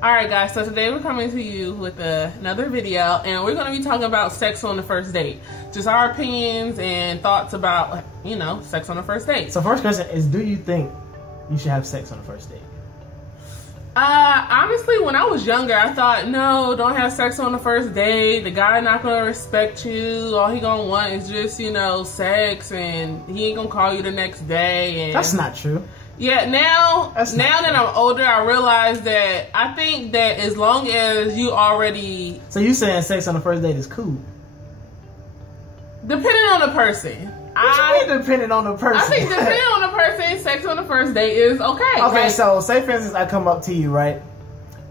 Alright guys, so today we're coming to you with another video, and we're going to be talking about sex on the first date. Just our opinions and thoughts about, you know, sex on the first date. So first question is, do you think you should have sex on the first date? Honestly, when I was younger, I thought, no, don't have sex on the first date. The guy not going to respect you. All he going to want is just, you know, sex, and he ain't going to call you the next day. And that's not true. Yeah, now that I'm older, I realize that I think that as long as you already... So you saying sex on the first date is cool? Depending on the person. What you mean depending on the person? I think depending on the person, sex on the first date is okay. Okay, like, so say for instance I come up to you, right?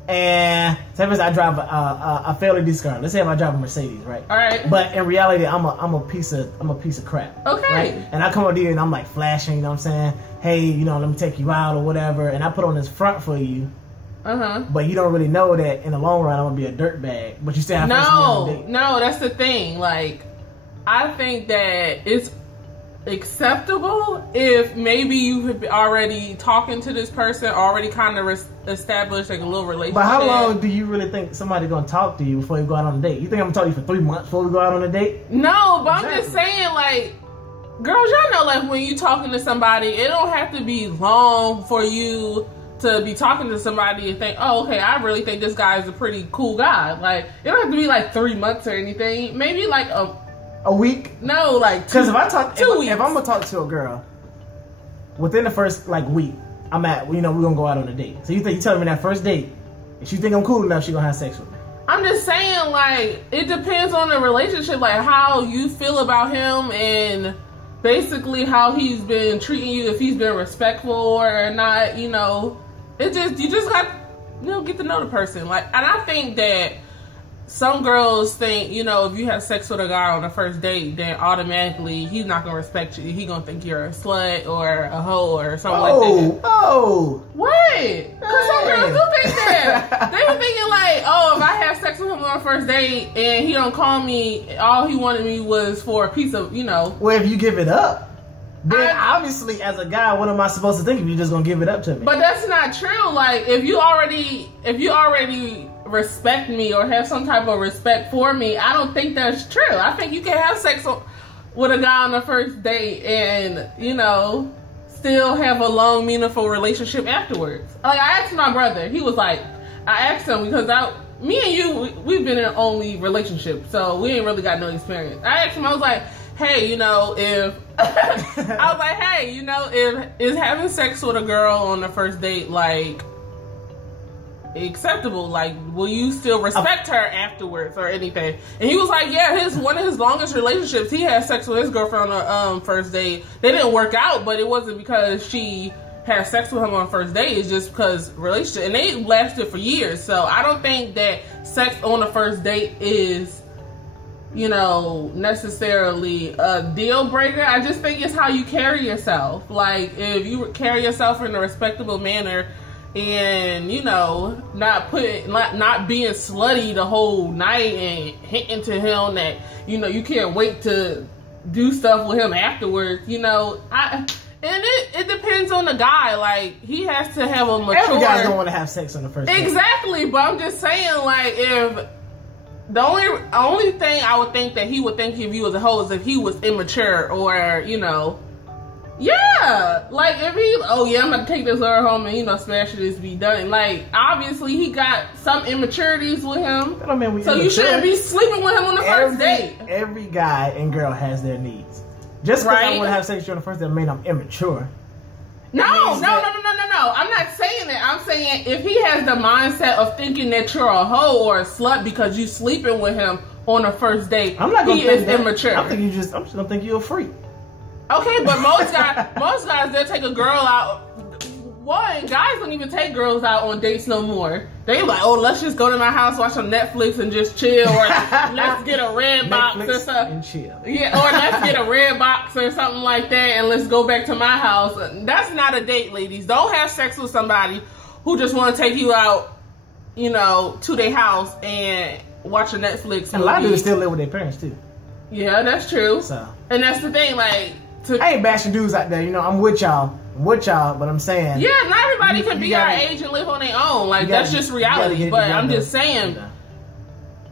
And say for instance I drive a fairly decent car. Let's say I drive a Mercedes, right? All right. But in reality, I'm a piece of crap. Okay. Right? And I come up to you and I'm like flashing, you know what I'm saying? Hey, you know, let me take you out or whatever. And I put on this front for you. But you don't really know that in the long run I'm gonna be a dirtbag. But you still have to on a date. No, that's the thing. Like, I think that it's acceptable if maybe you have already talking to this person, already kind of established like a little relationship. But how long do you really think somebody gonna talk to you before you go out on a date? You think I'm gonna talk to you for 3 months before we go out on a date? No, but exactly. I'm just saying, like, girls, y'all know, like, when you talking to somebody, it don't have to be long for you to be talking to somebody and think, oh, okay, I really think this guy is a pretty cool guy. Like, it don't have to be like 3 months or anything. Maybe like a week? No, like because if I'm gonna talk to a girl within the first like week, we're gonna go out on a date. So you telling me that first date, if you think I'm cool enough, she gonna have sex with me? I'm just saying, like, it depends on the relationship, like how you feel about him and basically how he's been treating you, if he's been respectful or not. You know, you just got get to know the person. Like, and I think that some girls think, you know, if you have sex with a guy on the first date, then automatically he's not gonna respect you. He's gonna think you're a slut or a hoe or something like that. Oh, what? Because some girls do think that. They were thinking like, oh, if I have sex with him on the first date and he don't call me, all he wanted me was for a piece of, you know. Well, if you give it up, then obviously as a guy, what am I supposed to think if you're just gonna give it up to me? But that's not true. Like, if you already respect me or have some type of respect for me, I don't think that's true. I think you can have sex with a guy on the first date and, you know, still have a long, meaningful relationship afterwards. Like, I asked my brother, he was like, I asked him because me and you, we've been in an only relationship, so we ain't really got no experience. I asked him, I was like, hey, you know, if is having sex with a girl on the first date, like, acceptable? Like, will you still respect her afterwards or anything? And he was like, yeah, one of his longest relationships, he had sex with his girlfriend on the first date. They didn't work out, but it wasn't because she had sex with him on the first date. It's just because relationship, and they lasted for years. So I don't think that sex on the first date is, you know, necessarily a deal breaker. I just think it's how you carry yourself. Like, if you carry yourself in a respectable manner and, you know, not being slutty the whole night and hinting to him that, you know, you can't wait to do stuff with him afterwards, you know, and it depends on the guy. Like, he has to have a mature... Every guy don't want to have sex on the first date. Exactly, but I'm just saying, like, if... The only thing I would think that he would think of you as a hoe is if he was immature or, you know, yeah, like if he, oh yeah, I'm gonna take this girl home and, you know, smash this, be done. Like, obviously he got some immaturities with him, that don't mean so you shouldn't be sleeping with him on the first date. Every guy and girl has their needs. Just because I want to have sex with you on the first date doesn't mean I'm immature. No. I'm not saying that. I'm saying if he has the mindset of thinking that you're a hoe or a slut because you sleeping with him on a first date, he is immature. I'm just gonna think you're a freak. Okay, but most guys, they'll take a girl out. One, guys don't even take girls out on dates no more. They like, oh, let's just go to my house, watch some Netflix and just chill, or let's get a red box or something. And chill. Yeah, or let's get a red box or something like that and let's go back to my house. That's not a date, ladies. Don't have sex with somebody who just want to take you out, you know, to their house and watch a Netflix movie. And a lot of people still live with their parents too. Yeah, that's true. So, and that's the thing, like, I ain't bashing dudes out there. You know, I'm with y'all, but I'm saying. Yeah, not everybody can be our age and live on their own. Like, that's just reality. But I'm just saying,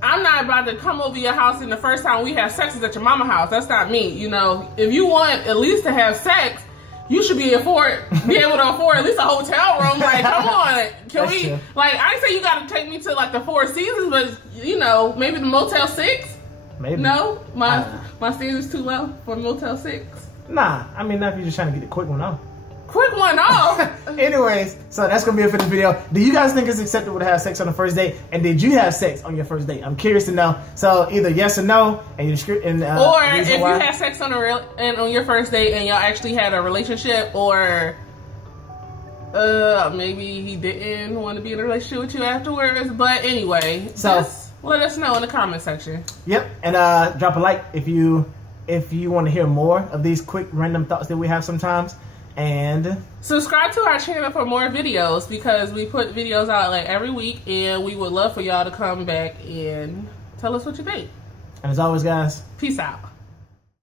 I'm not about to come over your house and the first time we have sex is at your mama's house. That's not me. You know, if you want at least to have sex, you should be able to afford at least a hotel room. Like, come on, can we? True. Like, I say you got to take me to like the Four Seasons, but you know, maybe the Motel 6. Maybe. No, my standard's too low for Motel 6. Nah, I mean, not if you're just trying to get the quick one off. Quick one off. Anyways, so that's gonna be it for this video. Do you guys think it's acceptable to have sex on the first date? And did you have sex on your first date? I'm curious to know. So either yes or no, and or if you had sex on your first date and y'all actually had a relationship, or maybe he didn't want to be in a relationship with you afterwards. But anyway, so just let us know in the comment section. Yep, and drop a like if you want to hear more of these quick random thoughts that we have sometimes. And subscribe to our channel for more videos, because we put videos out like every week, and we would love for y'all to come back and tell us what you think. And as always, guys, peace out.